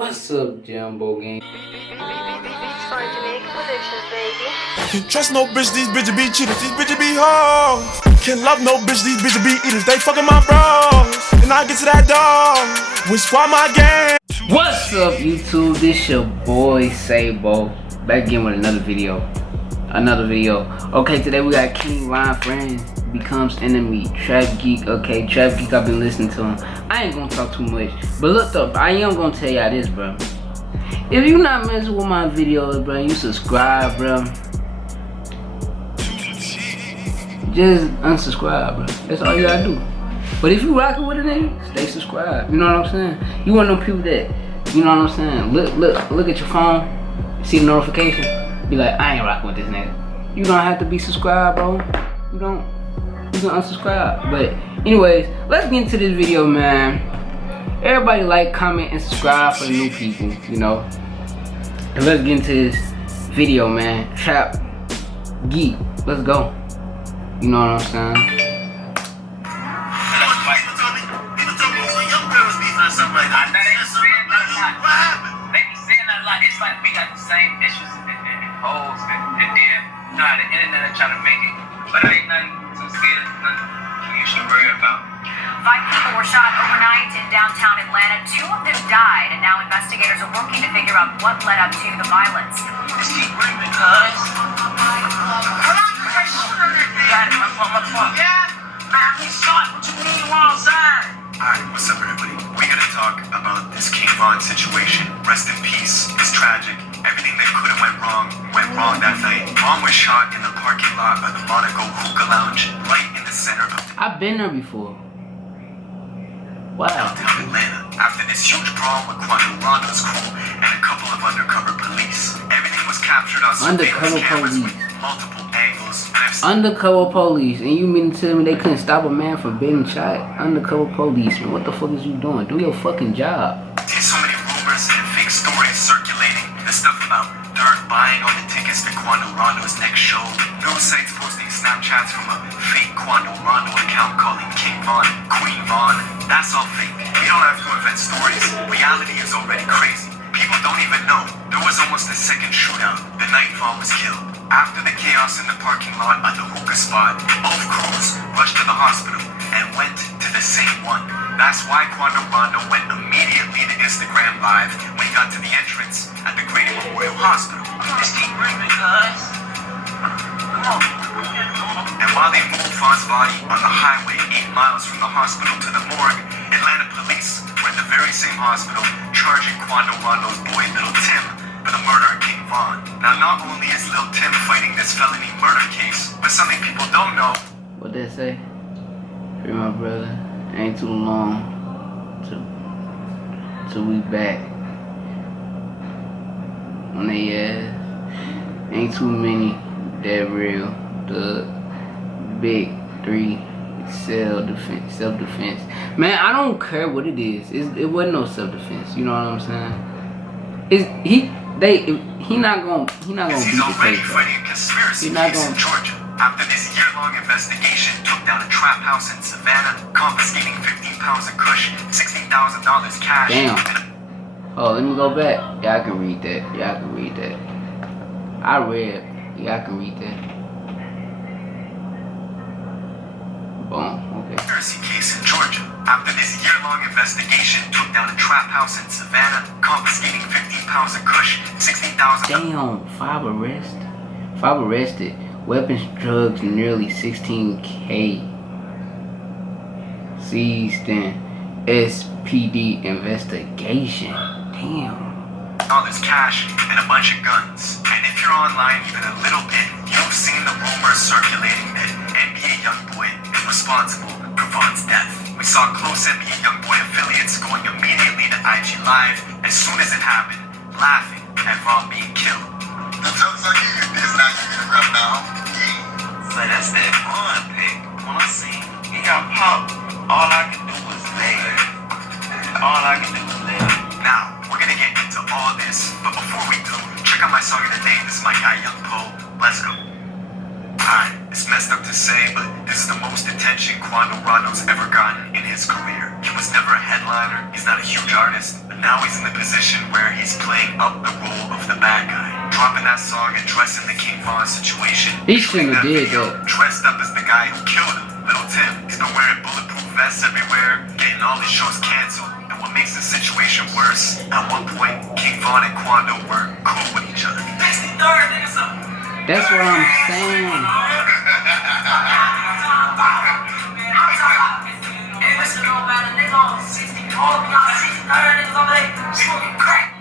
What's up, Jumbo Gang? Starting to make predictions, baby. Can't trust no bitch, these bitches be cheaters, these bitches be hoes. Can't love no bitch, these bitches be eaters, they fucking my bros. And I get to that dog, which squad my gang. What's up, YouTube? This your boy Sabo back again with another video. Okay, today we got King Von Friends becomes enemy. Trap Geek. Okay, Trap Geek. I've been listening to him. I ain't gonna talk too much, but look up. I am gonna tell y'all this, bro. If you not messing with my videos, bro, you subscribe, bro. Just unsubscribe, bro. That's all you gotta do. But if you rockin' with a nigga, stay subscribed. You know what I'm saying? You want them people that, you know what I'm saying? Look at your phone, see the notification, be like, I ain't rockin' with this nigga. You don't have to be subscribed, bro. You can unsubscribe. But anyways, let's get into this video, man. Everybody like, comment, and subscribe for the new people, you know. And let's get into this video, man. Trap Geek. Let's go. You know what I'm saying? It's like we got the same issues and holes and then the internet are trying to make it, but it ain't nothing too serious, nothing you should worry about. 5 people were shot overnight in downtown Atlanta. 2 of them died, and now investigators are working to figure out what led up to the violence. Just keep breathing, cuz. Yeah, man, we shot. What you mean, we're outside? Alright, what's up everybody? We're gonna talk about this King Von situation. Rest in peace. It's tragic. Everything that could have went wrong that night. Von was shot in the parking lot of the Monaco Hookah Lounge, right in the center of I've been there before. Wow. downtown Atlanta. After this huge brawl with Quando Rondo's crew and a couple of undercover police. Everything was captured on surveillance cameras with multiple angles. And I've seen Undercover police, and you mean to tell me they couldn't stop a man from being shot? Undercover policeman, what the fuck is you doing? Do your fucking job. so many rumors and fake stories circulating. The stuff about Dirt buying all the tickets to Quando Rondo's next show. News sites posting Snapchats from a fake Quando Rondo account calling King Von Queen Von. That's all fake. We don't have to invent stories. Reality is already crazy. People don't even know. There was almost a second shootout the night Von was killed. After the chaos in the parking lot at the hookah spot, both crews rushed to the hospital and went to the same one. That's why Quando Rondo went immediately to Instagram Live when he got to the entrance at the Grady Memorial Hospital. Just keep breathing, cuz. Come on. And while they moved Von's body on the highway 8 miles from the hospital to the morgue, Atlanta police were in the very same hospital charging Quando Rondo's boy Lil Tim for the murder of King Von. Now not only is Lil Tim fighting this felony murder case, but something people don't know. What they say? Free my brother. Ain't too long till we back. On they ass. Ain't too many that real. The big 3 self-defense. Man, I don't care what it is. It wasn't no self-defense. You know what I'm saying? He not gonna beat He's the already case. fighting a conspiracy He's not case in gonna- Georgia. After this year-long investigation took down a trap house in Savannah, confiscating 15 pounds of kush, $16,000 cash. Damn. and Oh, let me go back. Y'all can read that. I read. Y'all can read that. Boom. Okay. conspiracy case in Georgia. After this year-long investigation took down a trap house in Savannah, confiscating 15 pounds of kush, $16,000. Damn. 5 arrests. 5 arrested. Weapons, drugs, nearly 16K. Seized in SPD investigation. Damn. All this cash and a bunch of guns. And if you're online even a little bit, you've seen the rumors circulating that NBA YoungBoy is responsible for Von's death. We saw close NBA YoungBoy affiliates going immediately to IG Live as soon as it happened, laughing at Von being killed. The jokes on you, it's not you gonna rap now. So that's that Von pick. When I seen he got popped, all I could do was live. Now, we're gonna get into all this, but before we do, check out my song of the day. This is my guy Young Poe. Let's go. Alright, it's messed up to say, but this is the most attention Quando Rondo's ever gotten in his career. He was never a headliner, he's not a huge artist, but now he's in the position where he's playing up the role of the bad guy, dropping that song, addressing the King Von situation. He shouldn't have did that. Dressed up as the guy who killed him, Little Tim. He's been wearing bulletproof vests everywhere, getting all his shows canceled. And what makes the situation worse, at one point, King Von and Quando were cool with each other. That's what I'm saying.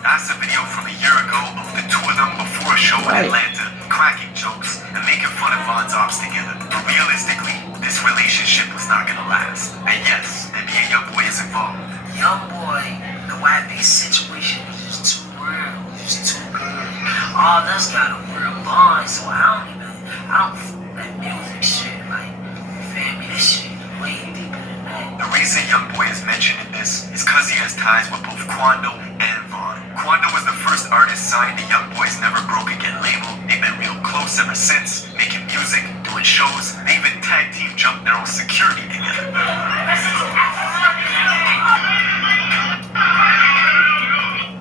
That's a video from a year ago of the two of them before a show in Atlanta, cracking jokes and making fun of Von's ops together. But realistically, this relationship was not gonna last. And yes, NBA YoungBoy is involved. YoungBoy, the YB situation was just too real, just too good. All us got a real bond, so I don't fuck that music shit. Like, feel me, this shit way deeper than that. The reason YoungBoy is mentioned in this is because he has ties with both Quando and Von. Quando was the first artist signed to YoungBoy's Never Broke Again label. They've been real close ever since, making music, doing shows. They even tag team jumped their own security together.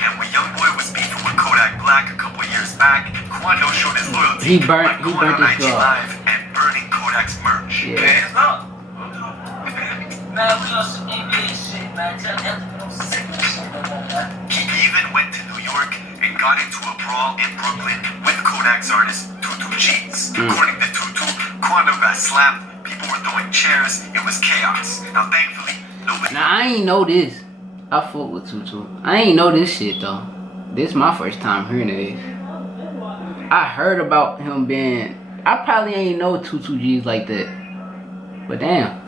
And when YoungBoy was beefing with Kodak Black a couple years back, Quando showed his loyalty by going on IG Live and burning Kodak's merch. Hands up! Man, we on some NBA shit, man. Tell them to do some sick shit. He even went to New York and got into a brawl in Brooklyn with Kodak's artist, Tutu Cheeks. According to Tutu, Quando got slapped, people were throwing chairs, it was chaos. Now thankfully, nobody... Now I ain't know this. I fuck with Tutu. I ain't know this shit though. This is my first time hearing of this. I heard about him being... I probably ain't know Tutu G's like that. But damn.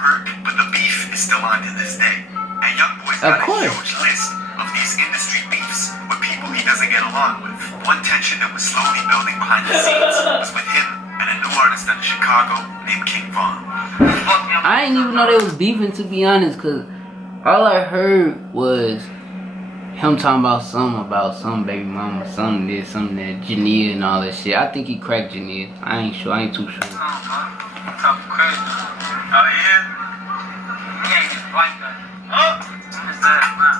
hurt, but the beef is still on to this day. And YoungBoy's got a huge list of these industry beefs with people he doesn't get along with. One tension that was slowly building behind the scenes was with him and a new artist out of Chicago named King Von. I didn't even know they was beefing, to be honest, because all I heard was him talking about some baby mama, something this, something that, Jania and all that shit. I think he cracked Jania. I ain't sure, I ain't too sure. Talking crazy. Oh yeah? He ain't even like that. What's that, man?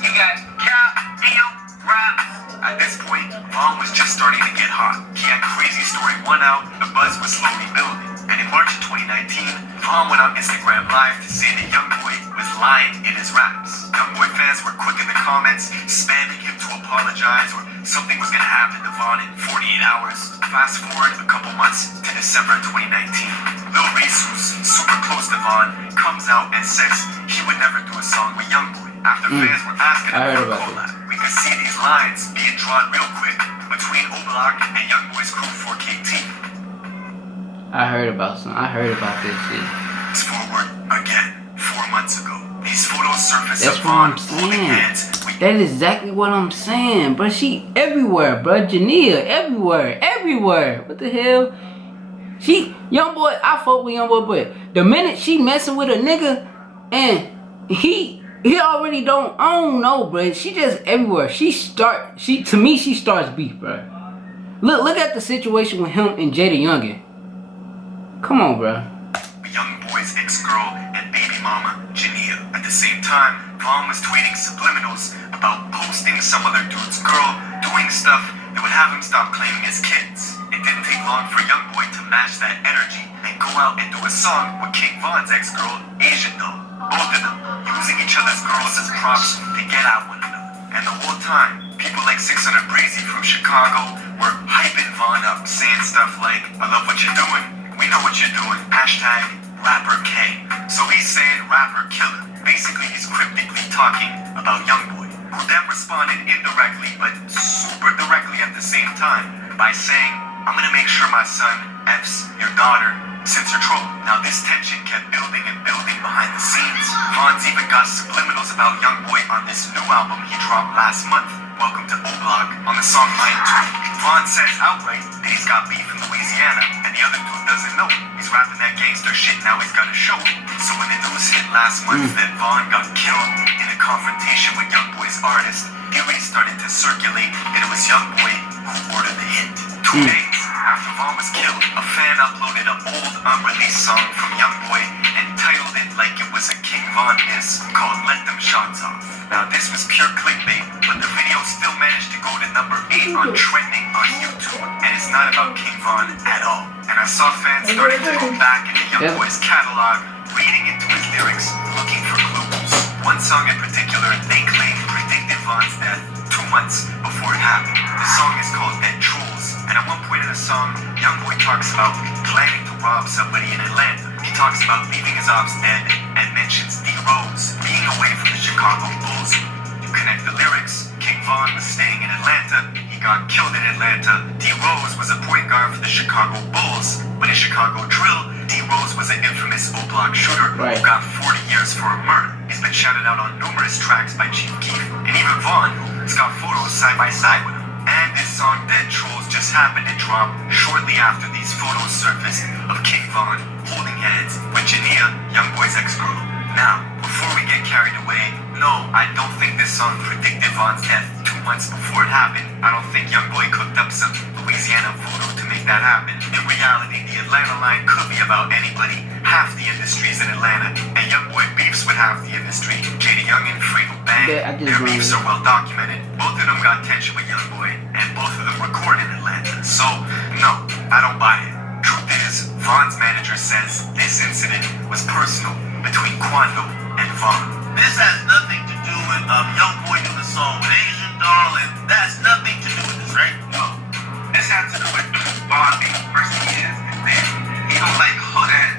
You got Cap, Dio, Rap. At this point, Von was just starting to get hot. He had Crazy Story 1 out, the buzz was slowly building. And in March of 2019, Von went on Instagram Live to say that YoungBoy was lying in his raps. YoungBoy fans were quick in the comments, spamming him to apologize or something was gonna happen to Von in 48 hours. Fast forward a couple months to December of 2019. Lil Reese, who's super close to Von, comes out and says he would never do a song with YoungBoy. After fans were asking him for a collab, we could see these lines being drawn real quick between Oblock and YoungBoy's crew 4KT. I heard about this shit. Fast forward again, 4 months ago. These photos surfaced. That's what I'm saying. That is exactly what I'm saying, bro. She everywhere, bro. Jania, everywhere. What the hell? YoungBoy, I fuck with YoungBoy, but the minute she messing with a nigga and he already don't, I don't know, bro. She just everywhere. To me, she starts beef, bro. Look at the situation with him and Jada Youngin. Come on, bro. YoungBoy's ex-girl and baby mama, Jania. At the same time, Von was tweeting subliminals about posting some other dude's girl doing stuff that would have him stop claiming his kids. It didn't take long for YoungBoy to match that energy and go out and do a song with King Von's ex-girl, Asian Doll. Both of them using each other's girls as props to get at one another. And the whole time, people like 600 Breezy from Chicago were hyping Von up, saying stuff like, I love what you're doing, we know what you're doing, hashtag Rapper K. So he's saying Rapper Killer. Basically, he's cryptically talking about YoungBoy, who then responded indirectly, but super directly at the same time, by saying, I'm gonna make sure my son F's your daughter since you're trolling. Now this tension kept building and building behind the scenes. Von's even got subliminals about YoungBoy on this new album he dropped last month, Welcome to O-Block, on the song Mine 2. Von says outright that he's got beef in Louisiana, and the other dude doesn't know. He's rapping that gangster shit, now he's got to show it. So when the news hit last month that Von got killed in a confrontation with YoungBoy's artist, theories started to circulate that it was YoungBoy who ordered the hit. 2 days after Von was killed, a fan uploaded an old unreleased song from YoungBoy and titled it like it was a King Von diss called Let Them Shots Off. Now this was pure clickbait, but the video still managed to go to number 8 on trending on YouTube, and it's not about King Von at all. And I saw fans starting to go back into YoungBoy's catalog, reading into his lyrics, looking for clues. One song in particular, they claim predicted Von's death 2 months before it happened. The song is called Dead Trolls, and at one point in the song, YoungBoy talks about planning to rob somebody in Atlanta. He talks about leaving his ops dead and mentions D Rose being away from the Chicago Bulls. You connect the lyrics, King Von was staying in Atlanta, he got killed in Atlanta. D Rose was a point guard for the Chicago Bulls, but in Chicago drill, D Rose was an infamous O-Block shooter who got 40 years for a murder. He's been shouted out on numerous tracks by Chief Keef, and even Von, who's got photos side by side with him. And this song Dead Trolls just happened to drop shortly after these photos surfaced of King Von holding hands with Jania, YoungBoy's ex-girl. Now, before we get carried away, no, I don't think this song predicted Von's death 2 months before it happened. I don't think YoungBoy cooked up some Louisiana voodoo to make that happen. In reality, the Atlanta line could be about anybody. Half the industry's in Atlanta, and YoungBoy beefs with half the industry. Jada Young and Fredo Bang, their beefs are well documented. Both of them got tension with YoungBoy, and both of them recorded in Atlanta. So, no, I don't buy it. Truth is, Von's manager says this incident was personal between Quando and Von. This has nothing to do with YoungBoy doing a song with Asian Doll, and that's nothing to do with this, right? No. This had to do with Von being the person he is, and then he don't like all that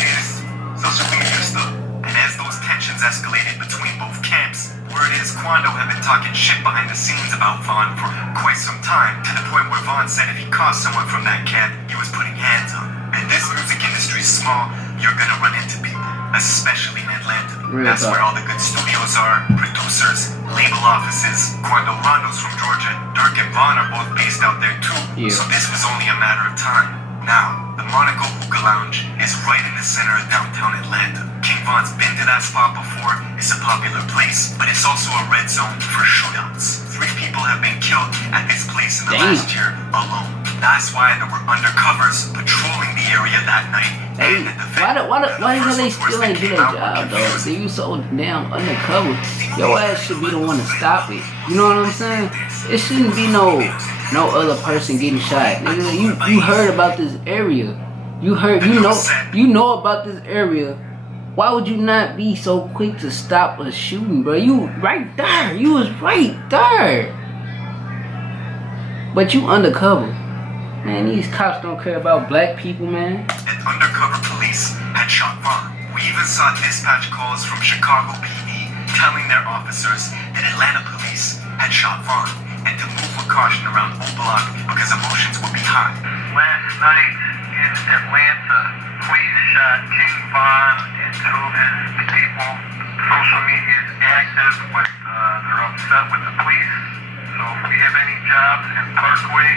this social media stuff. And as those tensions escalated between both camps, word is Quando had been talking shit behind the scenes about Von for quite some time, to the point where Von said if he caught someone from that camp, he was putting hands on. And this music industry is small, you're gonna run into people, especially in Atlanta. That's where all the good studios are, producers, label offices. Quando Rondo's from Georgia, Dirk and Von are both based out there too, so this was only a matter of time. Now, the Monaco Hookah Lounge is right in the center of downtown Atlanta. King Von's been to that spot before, it's a popular place, but it's also a red zone for shootouts. 3 people have been killed at this place in the last year alone. That's why there were undercovers patrolling the area that night. And Why the hell they still ain't do their job, though? See, you so damn undercover. Your ass should be the one to stop it. You know what I'm saying? It shouldn't be no other person getting shot. Nigga, you heard about this area. You know about this area. Why would you not be so quick to stop a shooting, bro? You right there. You was right there. But you undercover. Man, these cops don't care about black people, man. And undercover police had shot Von. We even saw dispatch calls from Chicago PD telling their officers that Atlanta police had shot Von and to move with caution around O-Block because emotions would be high. Last night in Atlanta, police shot King Von and 2 of his people. Social media is active with, they're upset with the police. So if we have any jobs in Parkway,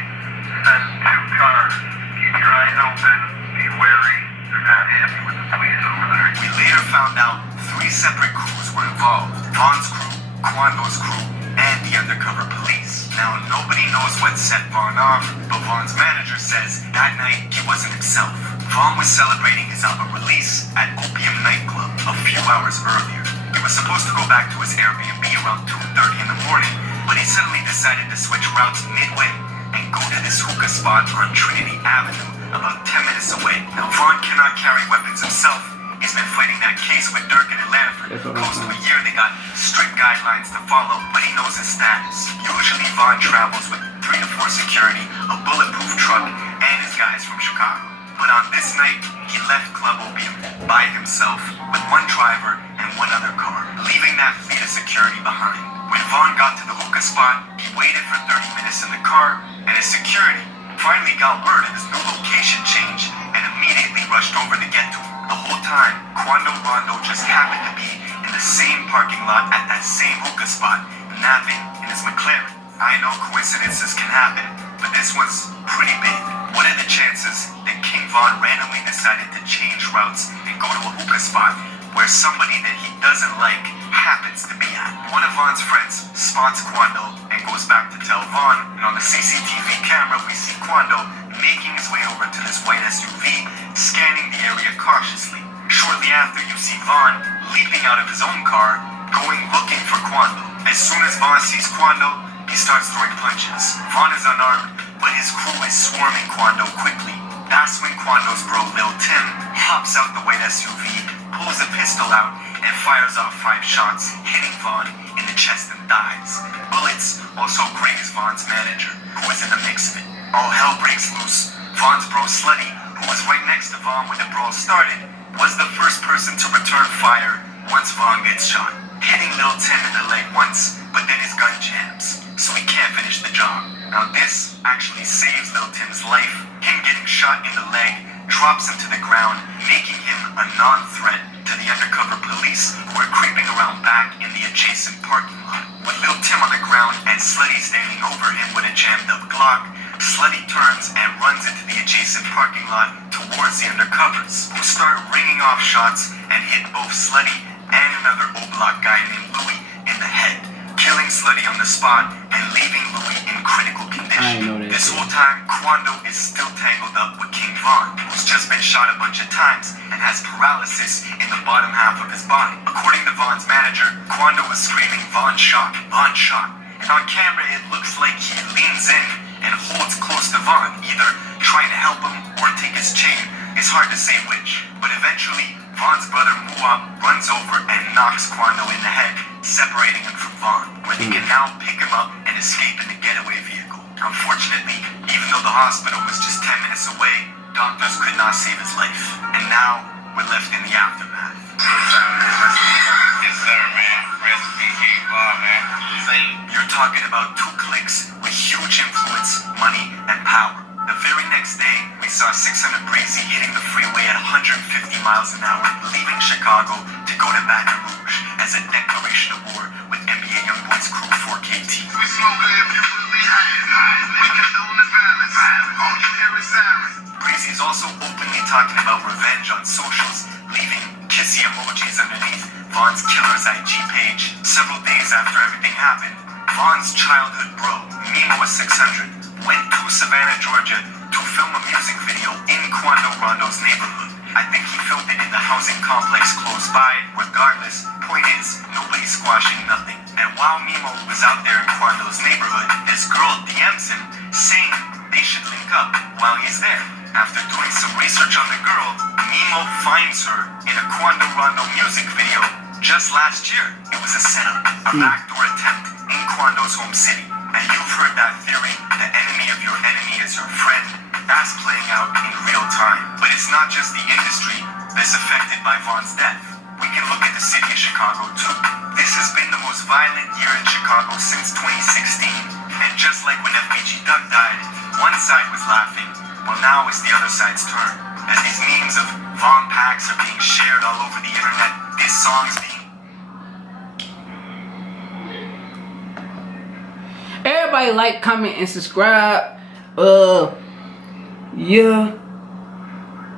send 2 cars. Keep your eyes open, be wary. They're not happy with the police over there. We later found out 3 separate crews were involved. Von's crew, Quando's crew, and the undercover police. Now, nobody knows what set Von off, but Von's manager says that night he wasn't himself. Von was celebrating his album release at Opium Nightclub a few hours earlier. He was supposed to go back to his Airbnb around 2:30 in the morning, but he suddenly decided to switch routes midway and go to this hookah spot on Trinity Avenue, about 10 minutes away. Now, Von cannot carry weapons himself. He's been fighting that case with Dirk in Atlanta for close to a year. They got strict guidelines to follow, but he knows his status. Usually, Von travels with 3 to 4 security, a bulletproof truck, and his guys from Chicago. But on this night, he left Club Opium by himself with 1 driver and 1 other car, leaving that fleet of security behind. When Von got to the hookah spot, he waited for 30 minutes in the car, and his security finally got word of his new location change and immediately rushed over to get to him. The whole time, Quando Rondo just happened to be in the same parking lot at that same hookah spot, napping in his McLaren. I know coincidences can happen, but this one's pretty big. What are the chances that King Von randomly decided to change routes and go to a hookah spot where somebody that he doesn't like happens to be at? One of Von's friends spots Quando and goes back to tell Von, and on the CCTV camera we see Quando making his way over to this white SUV, scanning the area cautiously. Shortly after, you see Von leaping out of his own car, going looking for Quando. As soon as Von sees Quando, he starts throwing punches. Von is unarmed, but his crew is swarming Quando quickly. That's when Quando's bro Lil Tim hops out the white SUV, pulls a pistol out, and fires off 5 shots, hitting Von in the chest and thighs. Bullets also graze Von's manager, who was in the mix of it. All hell breaks loose. Von's bro Slutty, who was right next to Von when the brawl started, was the first person to return fire once Von gets shot, hitting Lil Tim in the leg once, but then his gun jams, so he can't finish the job. Now this actually saves Lil Tim's life. Him getting shot in the leg drops him to the ground, making him a non-threat to the undercover police who were creeping around back in the adjacent parking lot. With Lil Tim on the ground and Slutty standing over him with a jammed up Glock, Slutty turns and runs into the adjacent parking lot towards the undercovers, who start ringing off shots and hit both Slutty and another O-Block guy named Louie in the head, killing Slutty on the spot and leaving Louie in critical condition. This whole time, Quando is still tangled up with King Von, who's just been shot a bunch of times and has paralysis in the bottom half of his body. According to Von's manager, Quando was screaming, "Von shot, Von shot." And on camera, it looks like he leans in and holds close to Von, either trying to help him or take his chain. It's hard to say which, but eventually, Von's brother Muab runs over and knocks Quando in the head, separating him from Von, where they can now pick him up and escape in the getaway vehicle. Unfortunately, even though the hospital was just 10 minutes away, doctors could not save his life. And now, we're left in the aftermath. Yes, sir, man. Rest in peace, man. You're talking about 2 cliques with huge influence, money, and power. The very next day, we saw 600 Breezy hitting the freeway at 150 miles an hour, leaving Chicago to go to Baton Rouge as a declaration of war with NBA YoungBoy's crew 4KT. We smoke it if you will be high. We condone the violence. All you hear is sirens. Breezy is also openly talking about revenge on socials, leaving kissy emojis underneath Von's killer's IG page. Several days after everything happened, Von's childhood bro, Mimo600, went to Savannah, Georgia to film a music video in Quando Rondo's neighborhood. I think he filmed it in the housing complex close by. Regardless, point is, nobody's squashing nothing. And while Mimo was out there in Quando's neighborhood, this girl DMs him saying they should link up while he's there. After doing some research on the girl, Mimo finds her in a Quando Rondo music video just last year. It was a setup, a backdoor attempt in Quando's home city. And you've heard that theory, the enemy of your enemy is your friend. That's playing out in real time. But it's not just the industry that's affected by Von's death. We can look at the city of Chicago too. This has been the most violent year in Chicago since 2016. And just like when FBG Duck died, one side was laughing, well now it's the other side's turn. As these memes of Von packs are being shared all over the internet, this song's being... Everybody like, comment, and subscribe. Yeah.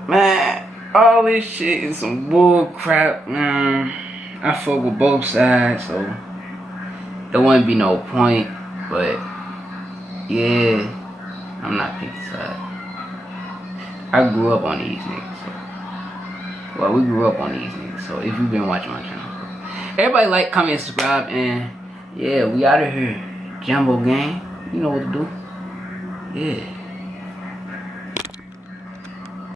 Man, all this shit is some bull crap, man. I fuck with both sides, so there wouldn't be no point. But, yeah, I'm not picking sides. I grew up on these niggas, so. Well, we grew up on these niggas, so if you've been watching my channel. Everybody like, comment, and subscribe, and yeah, we out of here. Jumbo gang, you know what to do. Yeah.